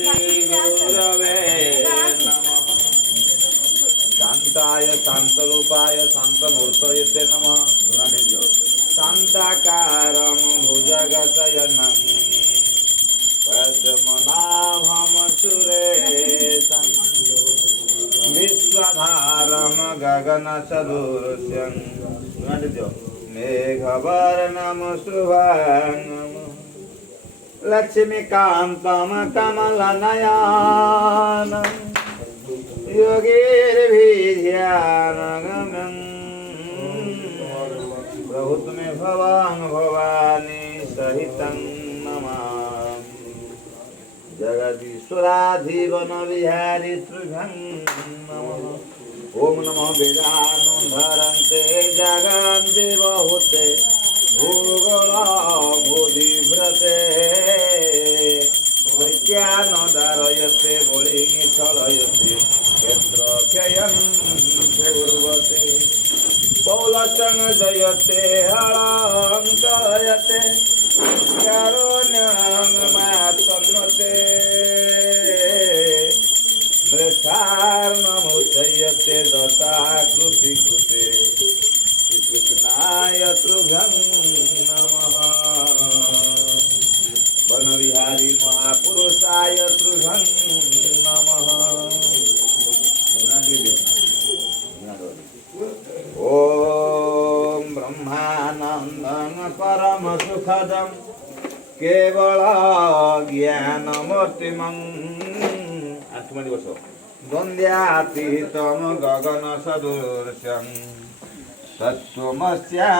गुरवे नमः। शांताय शांतरूपाय शांतमूर्तये नमः। शांताकारं भुजगशयनं पद्मनाभं सुरेशं विश्वधारं गगनसदृशं मेघवर्णं शुभांगं लक्ष्मीकान्तं कमलनयनं योगिर्भिध्यानगम्यं प्रभु तुम्हें भवां भवानी सहितं नमामि। जगदीश्वराधीवन विहारी त्रिभं नमः। ओम नमो वेदानुधरन्ते जगन्ते बहुते भूगोला बुधिव्रते वैज्ञानदारयते बलिङि चलयते क्षेत्रक्षयं पूर्वते पौलचं जयते हळङ्कयते कारुण्यं मातन्वते मृषार्णमुच्चयते दशाकृतिकृते श्रीकृष्णाय तुभ्यं नमः। वनविहारी महापुरुषाय तुभ्यं नमः। ओम ब्रह्मानंदं परमसुखदं केवल ज्ञानमूर्तिमं द्वन्द्वातीतं गगनसदृशं तत्त्वमस्या